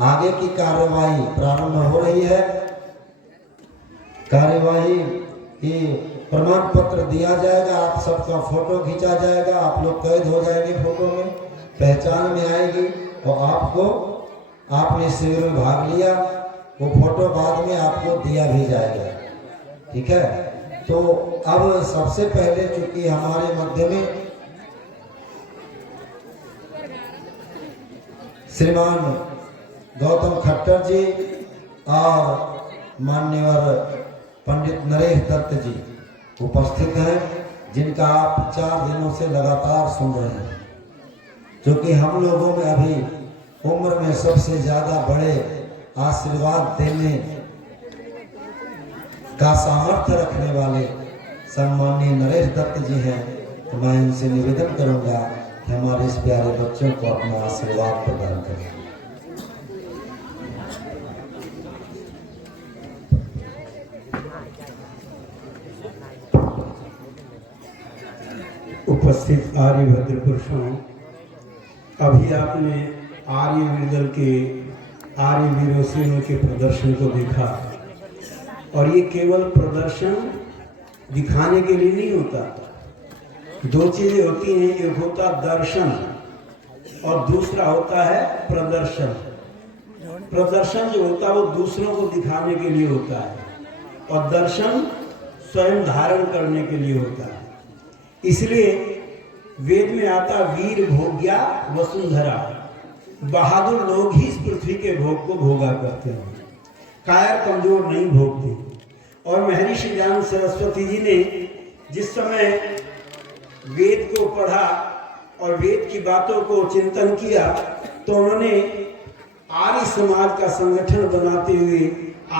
आगे की कार्यवाही प्रारंभ हो रही है। कार्यवाही की प्रमाण पत्र दिया जाएगा, आप सबका फोटो खींचा जाएगा, आप लोग कैद हो जाएंगे, फोटो में पहचान में आएगी और आपको, आपने शिविर में भाग लिया, वो फोटो बाद में आपको दिया भी जाएगा। ठीक है, तो अब सबसे पहले चूंकि हमारे मध्य में श्रीमान गौतम खट्टर जी और मान्यवर पंडित नरेश दत्त जी उपस्थित हैं, जिनका आप 4 दिनों से लगातार सुन रहे हैं, क्योंकि हम लोगों में अभी उम्र में सबसे ज्यादा बड़े आशीर्वाद देने का सामर्थ्य रखने वाले सम्माननीय नरेश दत्त जी हैं। तो मैं इनसे निवेदन करूंगा कि हमारे इस प्यारे बच्चों को अपना आशीर्वाद प्रदान करें। उपस्थित आर्यभद्र पुरुषों, अभी आपने आर्यवीर के आर्यवीरों के प्रदर्शन को देखा, और ये केवल प्रदर्शन दिखाने के लिए नहीं होता। 2 चीजें होती हैं, एक होता दर्शन और दूसरा होता है प्रदर्शन। प्रदर्शन जो होता है वो दूसरों को दिखाने के लिए होता है, और दर्शन स्वयं धारण करने के लिए होता है। इसलिए वेद में आता वीर भोग्या वसुंधरा, बहादुर लोग ही इस पृथ्वी के भोग को भोगा करते हैं, कायर कमजोर नहीं भोगते। और महर्षि दयानंद सरस्वती जी ने जिस समय वेद को पढ़ा और वेद की बातों को चिंतन किया, तो उन्होंने आर्य समाज का संगठन बनाते हुए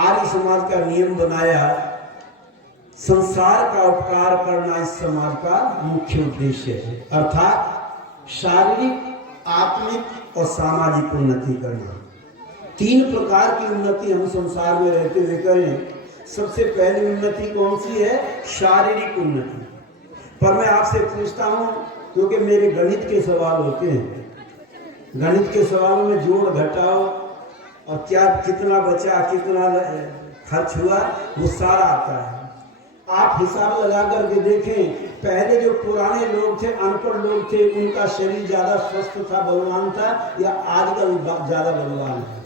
आर्य समाज का नियम बनाया, संसार का उपकार करना इस समाज का मुख्य उद्देश्य है, अर्थात शारीरिक, आत्मिक और सामाजिक उन्नति करना। 3 प्रकार की उन्नति हम संसार में रहते हुए करें। सबसे पहली उन्नति कौन सी है? शारीरिक उन्नति। पर मैं आपसे पूछता हूं, क्योंकि मेरे गणित के सवाल होते हैं, गणित के सवालों में जोड़ घटाओ और क्या कितना बचा, कितना खर्च हुआ, वो सारा आता है। आप हिसाब लगा करके देखें, पहले जो पुराने लोग थे, अनपढ़ लोग थे, उनका शरीर ज्यादा स्वस्थ था, बलवान था, या आजकल ज्यादा बलवान है?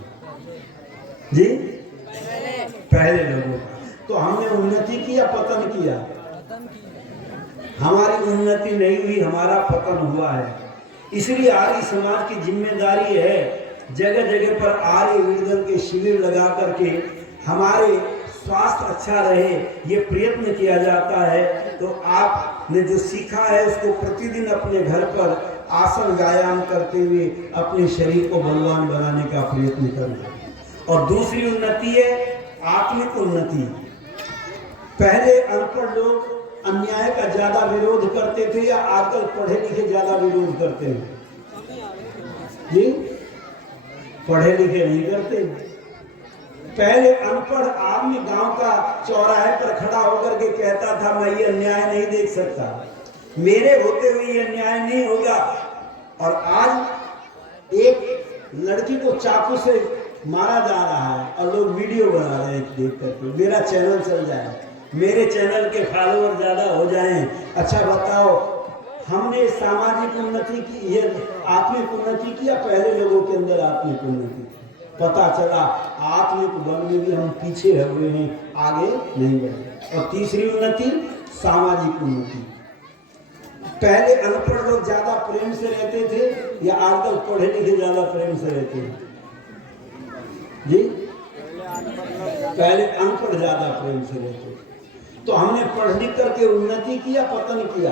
जी, पहले लोगों का। तो हमने उन्नति किया, पतन किया? हमारी उन्नति नहीं हुई, हमारा पतन हुआ है। इसलिए आर्य समाज की जिम्मेदारी है जगह जगह पर आर्य वीर के शिविर लगा करके हमारे स्वास्थ्य अच्छा रहे, ये प्रयत्न किया जाता है। तो आपने जो सीखा है उसको प्रतिदिन अपने घर पर आसन व्यायाम करते हुए अपने शरीर को बलवान बनाने का प्रयत्न करना। और दूसरी उन्नति है आत्मिक उन्नति। पहले अनपढ़ लोग अन्याय का ज्यादा विरोध करते थे, या आजकल पढ़े लिखे ज्यादा विरोध करते हैं? जी, पढ़े लिखे नहीं करते। पहले अनपढ़ आदमी गांव का चौराहे पर खड़ा होकर के कहता था, मैं ये अन्याय नहीं देख सकता, मेरे होते हुए ये अन्याय नहीं होगा। और आज एक लड़की को चाकू से मारा जा रहा है और लोग वीडियो बना रहे हैं देख करके, मेरा चैनल चल जाए, मेरे चैनल के फॉलोअर ज्यादा हो जाएं। अच्छा बताओ, हमने सामाजिक उन्नति की, ये आत्मिक उन्नति की, या पहले लोगों के अंदर आत्मिक उन्नति? पता चला आत्मिक बल में भी हम पीछे हुए हैं, आगे नहीं बढ़े। और तीसरी उन्नति सामाजिक उन्नति। पहले अनपढ़ लोग ज्यादा प्रेम से रहते थे, या आजकल पढ़े लिखे ज्यादा प्रेम से रहते हैं? जी, पहले अनपढ़ ज्यादा प्रेम से रहते थे। तो हमने पढ़ लिख करके उन्नति किया, पतन किया?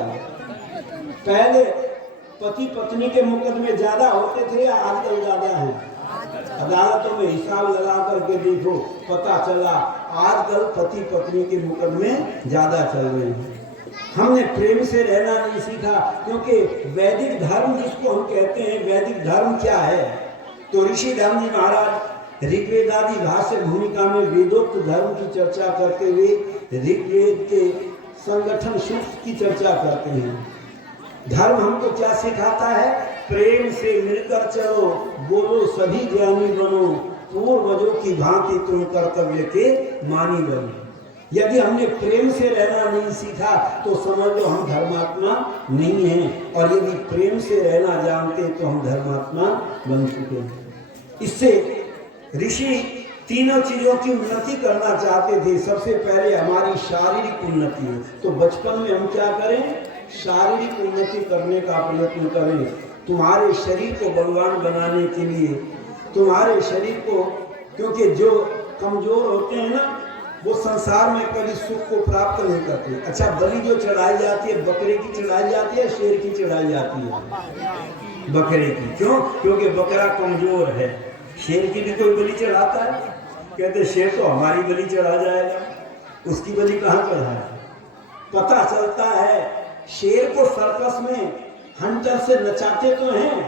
पहले पति पत्नी के मुकदमे ज्यादा होते थे, या आजकल ज्यादा है? अदालतों में हिसाब लगा करके देखो, पता चला आजकल पति पत्नी के मुकदमे ज्यादा चल रहे हैं। हमने प्रेम से रहना नहीं सीखा, क्योंकि वैदिक धर्म जिसको हम कहते हैं, वैदिक धर्म क्या है? तो ऋषि धर्म जी महाराज ऋग्वेद आदि भाष्य भूमिका में वेदोक्त धर्म की चर्चा करते हुए ऋग्वेद के संगठन सूत्र की चर्चा करते हैं। धर्म हमको क्या सिखाता है? प्रेम से मिलकर चलो, बोलो सभी ज्ञानी बनो, पूर्वजों की भांति तुम कर्तव्य के मानी बनो। यदि हमने प्रेम से रहना नहीं सीखा तो समझ लो हम धर्मात्मा नहीं हैं, और यदि प्रेम से रहना जानते तो हम धर्मात्मा बन चुके हैं। इससे ऋषि तीनों चीजों की उन्नति करना चाहते थे। सबसे पहले हमारी शारीरिक उन्नति है, तो बचपन में हम क्या करें, शारीरिक उन्नति करने का प्रयत्न करें। तुम्हारे शरीर को बलवान बनाने के लिए, तुम्हारे शरीर को, क्योंकि जो कमजोर होते हैं ना वो संसार में कभी सुख को प्राप्त नहीं करते। अच्छा, बलि जो चढ़ाई जाती है, बकरे की चढ़ाई जाती है, शेर की चढ़ाई जाती है? बकरे की। क्यों? क्योंकि बकरा कमजोर है। शेर की भी कोई बलि चढ़ाता है? कहते शेर तो हमारी बलि चढ़ा जाएगा, उसकी बलि कहाँ चढ़ाए? पता चलता है शेर को सर्कस में हंटर से नचाते तो हैं,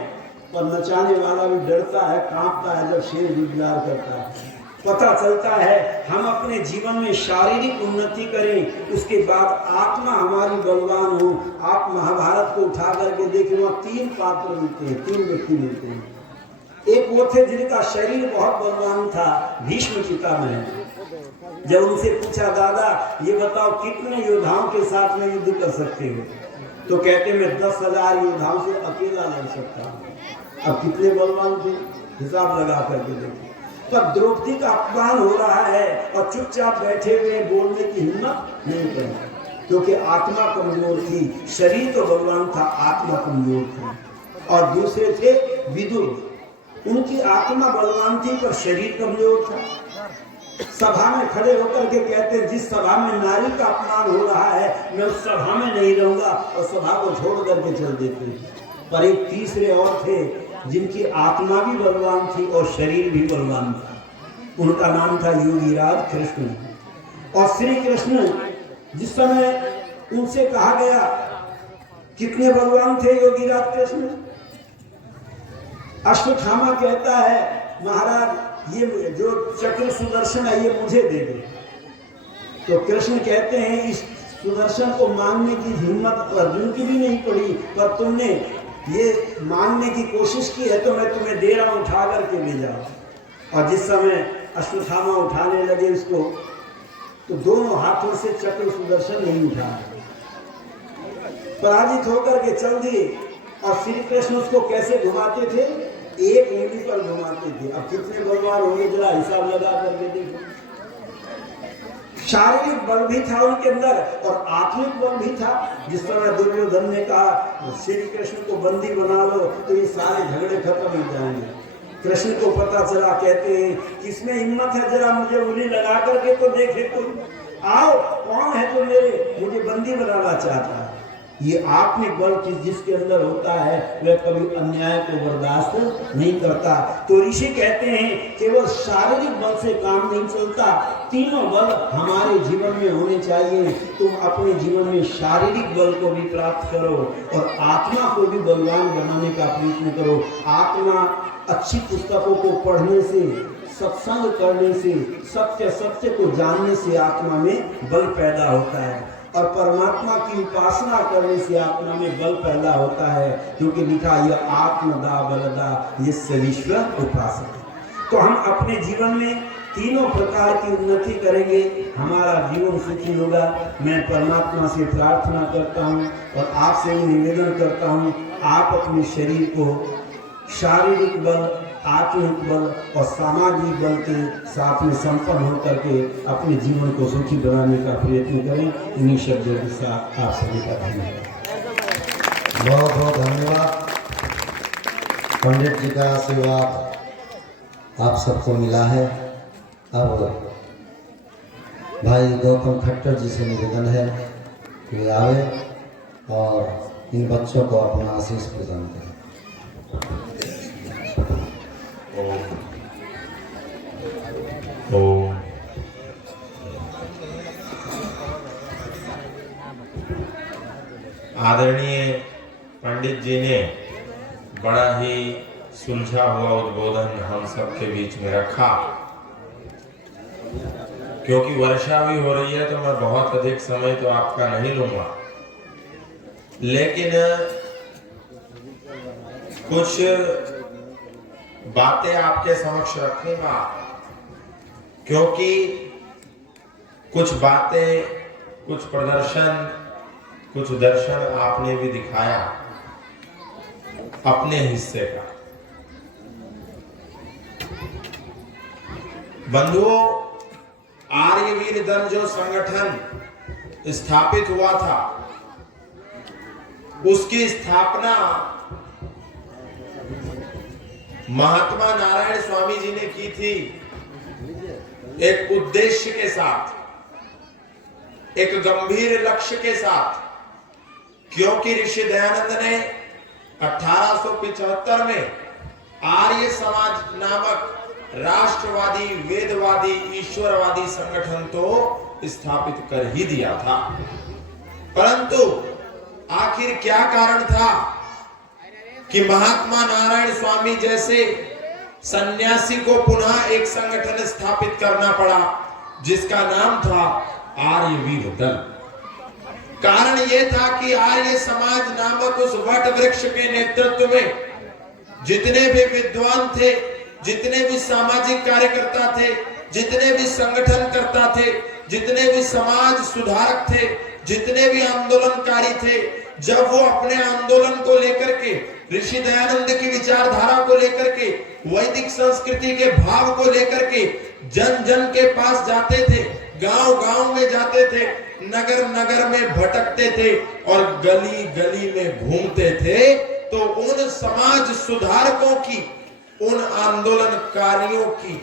पर नचाने वाला भी डरता है, कांपता है जब शेर विचार करता है। पता चलता है हम अपने जीवन में शारीरिक उन्नति करें, उसके बाद आत्मा हमारी बलवान हो। आप महाभारत को उठा करके देखें, वहाँ 3 पात्र मिलते हैं, 3 व्यक्ति मिलते हैं। एक वो थे जिनका शरीर बहुत बलवान था, भीष्म पितामह। जब उनसे पूछा, दादा ये बताओ कितने योद्धाओं के साथ में युद्ध कर सकते हो? तो कहते मैं 10,000 योद्धाओं से अकेला लड़ सकता हूँ। अब कितने बलवान थे, हिसाब लगा करके देखो। पर द्रौपदी का अपमान हो रहा है और चुपचाप बैठे हुए बोलने की हिम्मत नहीं करी, क्योंकि आत्मा कमजोर थी। शरीर तो बलवान था, आत्मा कमजोर थी। और दूसरे थे विदुर, उनकी आत्मा बलवान थी पर शरीर कमजोर था। सभा में खड़े होकर के कहते, जिस सभा में नारी का अपमान हो रहा है मैं उस सभा में नहीं रहूंगा, और सभा को छोड़ करके चल देते। पर एक तीसरे और थे जिनकी आत्मा भी बलवान थी और शरीर भी बलवान था। उनका नाम था योगीराज कृष्ण। और श्री कृष्ण जिस समय उनसे कहा गया कितने बलवान थे योगीराज कृष्ण, अश्वत्थामा कहता है महाराज ये जो चक्र सुदर्शन है ये मुझे दे दे। तो कृष्ण कहते हैं इस सुदर्शन को मांगने की हिम्मत अर्जुन की भी नहीं पड़ी, पर तुमने ये मांगने की कोशिश की है तो मैं तुम्हें दे रहा हूं, उठा करके ले जाओ। और जिस समय अश्वत्थामा उठाने लगे उसको, तो दोनों हाथों से चक्र सुदर्शन नहीं उठा, पराजित होकर के चल दिए। और श्री कृष्ण उसको कैसे घुमाते थे, एक उंगली पर घुमाते थे। अब कितने बलवान होंगे जरा हिसाब लगा करके देखो। शारीरिक बल भी था उनके अंदर और आत्मिक बल भी था। जिस तरह दुर्योधन ने कहा श्री कृष्ण को बंदी बना लो तो ये सारे झगड़े खत्म हो जाएंगे। कृष्ण को पता चला, कहते हैं किसमें हिम्मत है जरा मुझे उंगली लगा करके तो देखे, तुम आओ कौन है जो मुझे बंदी बनाना चाहता है। ये आत्मिक बल जिसके अंदर होता है वह कभी अन्याय को बर्दाश्त नहीं करता। तो ऋषि कहते हैं केवल शारीरिक बल से काम नहीं चलता, तीनों बल हमारे जीवन में होने चाहिए। तुम अपने जीवन में शारीरिक बल को भी प्राप्त करो और आत्मा को भी बलवान बनाने का प्रयत्न करो। आत्मा अच्छी पुस्तकों को पढ़ने से, सत्संग करने से, सत्य को जानने से आत्मा में बल पैदा होता है और परमात्मा की उपासना करने से आत्मा में बल पैदा होता है, क्योंकि लिखा यह आत्मदा बलदा ये सर्वेश्वर उपासक। तो हम अपने जीवन में तीनों प्रकार की उन्नति करेंगे, हमारा जीवन सुखी होगा। मैं परमात्मा से प्रार्थना करता हूँ और आपसे भी निवेदन करता हूँ, आप अपने शरीर को शारीरिक बल, आत्मिक बल और सामाजिक बल के साथ में संपन्न होकर के अपने जीवन को सुखी बनाने का प्रयत्न करें। इन्हीं शब्दों के साथ आप सभी का धन्यवाद। बहुत बहुत धन्यवाद। पंडित जी का आशीर्वाद आप सबको मिला है। अब भाई गौतम खट्टर जी से निवेदन है कि वे आवे और इन बच्चों को अपना आशीष प्रदान करें। आदरणीय पंडित जी ने बड़ा ही सुलझा हुआ उद्बोधन हम सबके बीच में रखा। क्योंकि वर्षा भी हो रही है तो मैं बहुत अधिक समय तो आपका नहीं लूंगा, लेकिन कुछ बातें आपके समक्ष रखूंगा, क्योंकि कुछ बातें, कुछ प्रदर्शन, कुछ दर्शन आपने भी दिखाया अपने हिस्से का। बंधुओं, आर्यवीर दल जो संगठन स्थापित हुआ था, उसकी स्थापना महात्मा नारायण स्वामी जी ने की थी, एक उद्देश्य के साथ, एक गंभीर लक्ष्य के साथ। क्योंकि ऋषि दयानंद ने 1875 में आर्य समाज नामक राष्ट्रवादी, वेदवादी, ईश्वरवादी संगठन तो स्थापित कर ही दिया था, परंतु आखिर क्या कारण था कि महात्मा नारायण स्वामी जैसे सन्यासी को पुनः एक संगठन स्थापित करना पड़ा, जिसका नाम था आर्यवीर दल। कारण यह था कि आर्य समाज नामक उस वट वृक्ष के नेतृत्व में जितने भी विद्वान थे, जितने भी सामाजिक कार्यकर्ता थे, जितने भी संगठन करता थे, जितने भी समाज सुधारक थे, जितने भी आंदोलनकारी थे, जब वो अपने आंदोलन को लेकर के, ऋषि दयानंद की विचारधारा को लेकर के, वैदिक संस्कृति के भाव को लेकर के जन जन के पास जाते थे, गांव गांव में जाते थे, नगर नगर में भटकते थे और गली गली में घूमते थे, तो उन समाज सुधारकों की, उन आंदोलनकारियों की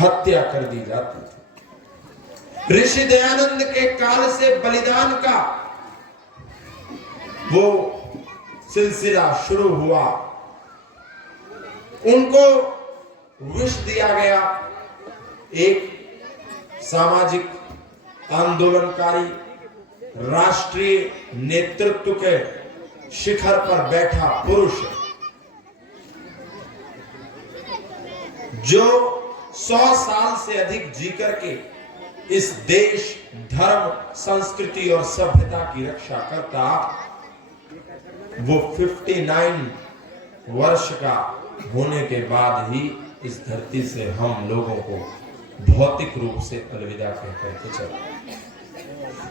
हत्या कर दी जाती थी। ऋषि दयानंद के काल से बलिदान का वो सिलसिला शुरू हुआ। उनको विष दिया गया। एक सामाजिक आंदोलनकारी, राष्ट्रीय नेतृत्व के शिखर पर बैठा पुरुष, जो 100 साल से अधिक जी करके इस देश, धर्म, संस्कृति और सभ्यता की रक्षा करता, वो 59 वर्ष का होने के बाद ही इस धरती से हम लोगों को भौतिक रूप से अलविदा कह करके चला।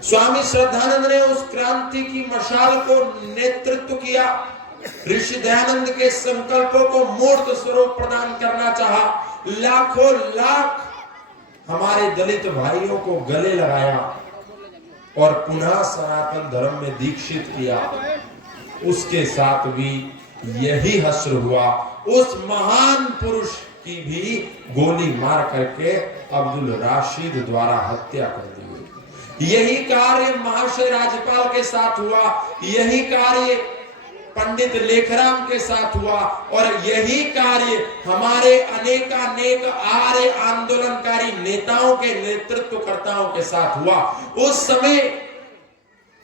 स्वामी श्रद्धानंद ने उस क्रांति की मशाल को नेतृत्व किया। ऋषि दयानंद के संकल्पों को मूर्त स्वरूप प्रदान करना चाहा। लाखों लाख हमारे दलित भाइयों को गले लगाया और पुनः सनातन धर्म में दीक्षित किया। उसके साथ भी यही हश्र हुआ। उस महान पुरुष की भी गोली मार करके अब्दुल राशिद द्वारा हत्या कर दी गई। यही कार्य महाशय राज्यपाल के साथ हुआ, यही कार्य पंडित लेखराम के साथ हुआ और यही कार्य हमारे अनेकानेक आर्य आंदोलनकारी नेताओं के, नेतृत्वकर्ताओं के साथ हुआ। उस समय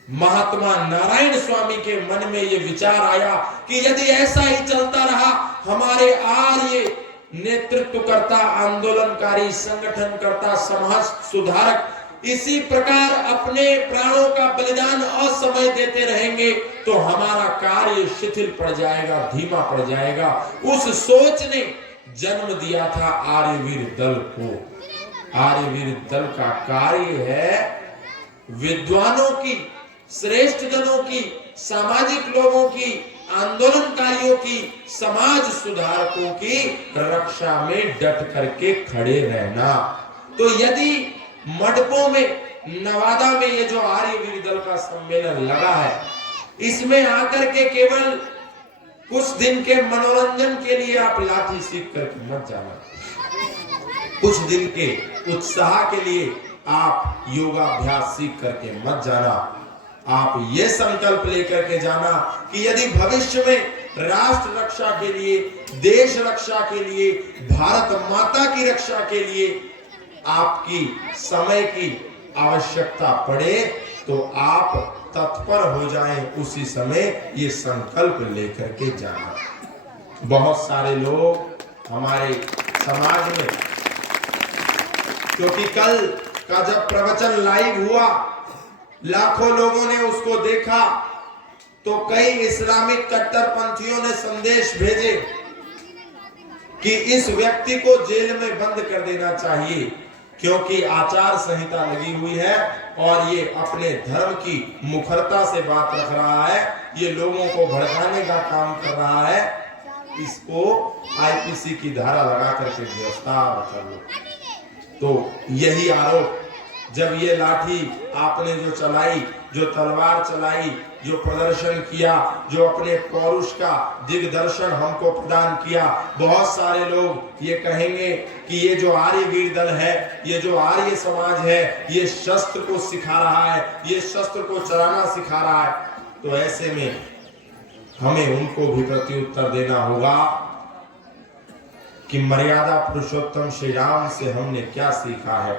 महात्मा नारायण स्वामी के मन में यह विचार आया कि यदि ऐसा ही चलता रहा, हमारे आर्य नेतृत्वकर्ता, आंदोलनकारी, संगठनकर्ता, समाज सुधारक इसी प्रकार अपने प्राणों का बलिदान असमय देते रहेंगे, तो हमारा कार्य शिथिल पड़ जाएगा, धीमा पड़ जाएगा। उस सोच ने जन्म दिया था आर्यवीर दल को। आर्यवीर दल का कार्य है विद्वानों की, श्रेष्ठ जनों की, सामाजिक लोगों की, आंदोलनकारियों की, समाज सुधारकों की रक्षा में डट करके खड़े रहना। तो यदि मंडपों में, नवादा में ये जो आर्यवीर दल का सम्मेलन लगा है, इसमें आकर के केवल कुछ दिन के मनोरंजन के लिए आप लाठी सीख करके मत जाना। कुछ दिन के उत्साह के लिए आप योगाभ्यास सीख करके मत जाना। आप ये संकल्प लेकर के जाना कि यदि भविष्य में राष्ट्र रक्षा के लिए, देश रक्षा के लिए, भारत माता की रक्षा के लिए आपकी समय की आवश्यकता पड़े, तो आप तत्पर हो जाएं उसी समय, ये संकल्प लेकर के जाना। बहुत सारे लोग हमारे समाज में, क्योंकि कल का जब प्रवचन लाइव हुआ, लाखों लोगों ने उसको देखा, तो कई इस्लामिक कट्टरपंथियों ने संदेश भेजे कि इस व्यक्ति को जेल में बंद कर देना चाहिए, क्योंकि आचार संहिता लगी हुई है और ये अपने धर्म की मुखरता से बात रख रहा है, ये लोगों को भड़काने का काम कर रहा है, इसको आईपीसी की धारा लगा करके गिरफ्तार कर लो। तो यही आरोप, जब ये लाठी आपने जो चलाई, जो तलवार चलाई, जो प्रदर्शन किया, जो अपने पौरुष का दिग्दर्शन हमको प्रदान किया, बहुत सारे लोग ये कहेंगे कि ये जो आर्य वीर दल है, ये जो आर्य समाज है, ये शस्त्र को सिखा रहा है, ये शस्त्र को चलाना सिखा रहा है। तो ऐसे में हमें उनको भी प्रत्युत्तर देना होगा कि मर्यादा पुरुषोत्तम श्री राम से हमने क्या सीखा है।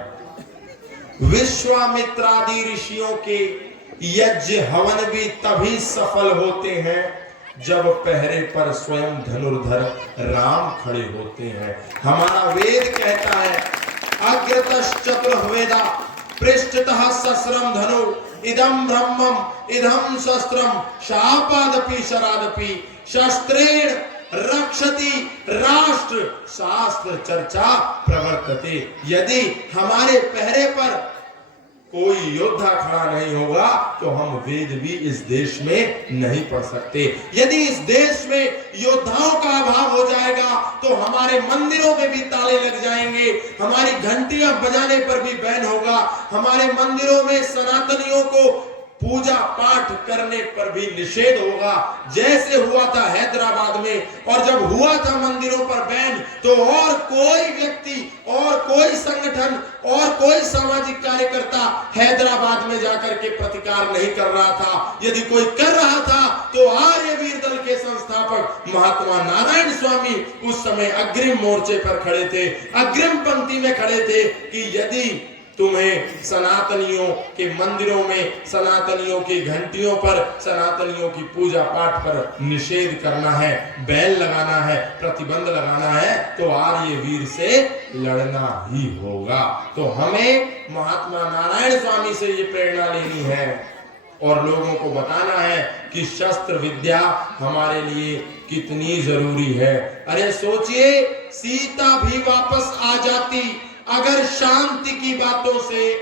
विश्वामित्रादि ऋषियों के यज्ञ हवन भी तभी सफल होते हैं जब पहरे पर स्वयं धनुर्धर राम खड़े होते हैं। हमारा वेद कहता है, अग्रतश्चतुर्वेदा पृष्ठतः सस्रम धनु इदम ब्रह्मम इदम शस्त्रम शापादपि शरादपि शस्त्रेण रक्षति राष्ट्र शास्त्र चर्चा प्रवर्तते। यदि हमारे पहरे पर कोई योद्धा खड़ा नहीं होगा तो हम वेद भी इस देश में नहीं पढ़ सकते। यदि इस देश में योद्धाओं का अभाव हो जाएगा तो हमारे मंदिरों में भी ताले लग जाएंगे, हमारी घंटियां बजाने पर भी बैन होगा, हमारे मंदिरों में सनातनियों को पूजा पाठ करने पर भी निषेध होगा, जैसे हुआ था हैदराबाद में। और जब हुआ था मंदिरों पर बैन, तो और कोई व्यक्ति और कोई संगठन और कोई सामाजिक कार्यकर्ता हैदराबाद में जाकर के प्रतिकार नहीं कर रहा था। यदि कोई कर रहा था तो आर्य वीर दल के संस्थापक महात्मा नारायण स्वामी उस समय अग्रिम मोर्चे पर खड़े थे, अग्रिम पंक्ति में खड़े थे कि यदि तुम्हें सनातनियों के मंदिरों में, सनातनियों की घंटियों पर, सनातनियों की पूजा पाठ पर निषेध करना है, बैन लगाना है, प्रतिबंध लगाना है, तो आर्य वीर से लड़ना ही होगा। तो हमें महात्मा नारायण स्वामी से ये प्रेरणा लेनी है और लोगों को बताना है कि शस्त्र विद्या हमारे लिए कितनी जरूरी है। अरे सोचिए, सीता भी वापस आ जाती अगर शांति की बातों से,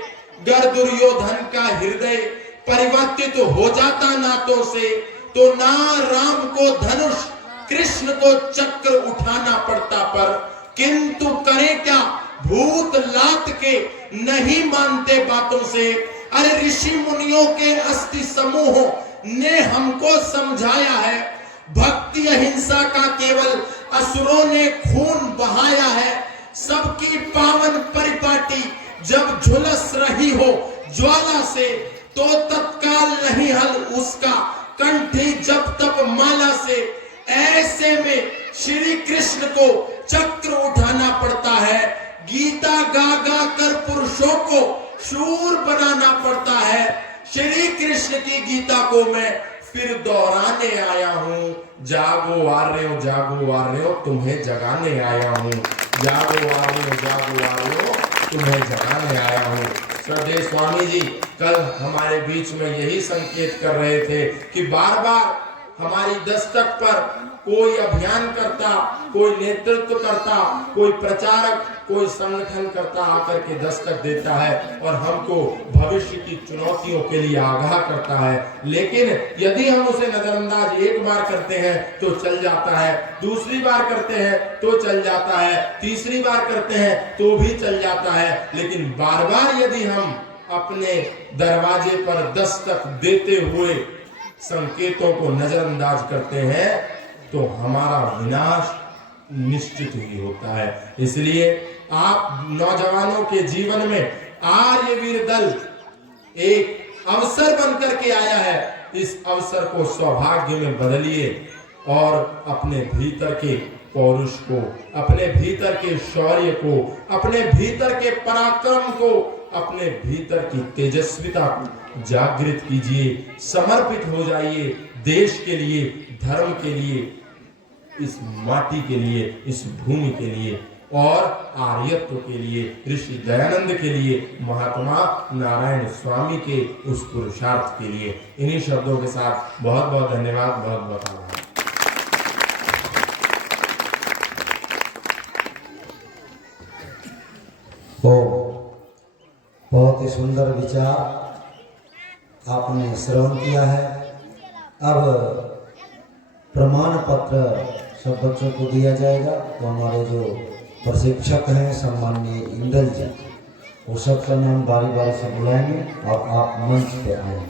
गर दुर्योधन का हृदय परिवर्तित हो जाता नातों से, तो ना राम को धनुष, कृष्ण को चक्र उठाना पड़ता, पर किंतु करे क्या, भूत लात के नहीं मानते बातों से। अरे ऋषि मुनियों के अस्थि समूहों ने हमको समझाया है, भक्ति अहिंसा का केवल असुरों ने खून बहाया है। सबकी पावन परिपाटी जब झुलस रही हो ज्वाला से, तो तत्काल नहीं हल उसका कंठी जब तप माला से। ऐसे में श्री कृष्ण को चक्र उठाना पड़ता है, गीता गा गा कर पुरुषों को शूर बनाना पड़ता है। श्री कृष्ण की गीता को मैं फिर दोहराने आया हूँ, जागो आर्यों तुम्हें जगाने आया हूँ, जागो आर्यों तुम्हें जगाने आया हूँ। श्रद्धेय स्वामी जी कल हमारे बीच में यही संकेत कर रहे थे कि बार बार हमारी दस्तक पर कोई अभियान करता, कोई नेतृत्व करता, कोई प्रचारक, कोई संगठन करता आकर के दस्तक देता है और हमको भविष्य की चुनौतियों के लिए आगाह करता है। लेकिन यदि हम उसे नजरअंदाज एक बार करते हैं तो चल जाता है, दूसरी बार करते हैं तो चल जाता है, तीसरी बार करते हैं तो भी चल जाता है। लेकिन बार बार यदि हम अपने दरवाजे पर दस्तक देते हुए संकेतों को नजरअंदाज करते हैं तो हमारा विनाश निश्चित ही होता है। इसलिए आप नौजवानों के जीवन में आर्य वीर दल एक अवसर बनकर के आया है। इस अवसर को सौभाग्य में बदलिए और अपने भीतर के पौरुष को, अपने भीतर के शौर्य को, अपने भीतर के पराक्रम को, अपने भीतर की तेजस्विता को जागृत कीजिए, समर्पित हो जाइए देश के लिए, धर्म के लिए, इस माटी के लिए, इस भूमि के लिए। और आर्यत्व के लिए, ऋषि दयानंद के लिए, महात्मा नारायण स्वामी के उस पुरुषार्थ के लिए। इन्हीं शब्दों के साथ बहुत बहुत धन्यवाद, बहुत बहुत आभार। बहुत ही सुंदर विचार आपने श्रवण किया है। अब प्रमाण पत्र सब बच्चों को दिया जाएगा। तो हमारे जो प्रशिक्षक हैं सम्माननीय इंदल जी, वो सबका नाम बारी बारी से बुलाएंगे और आप मंच पे आएंगे।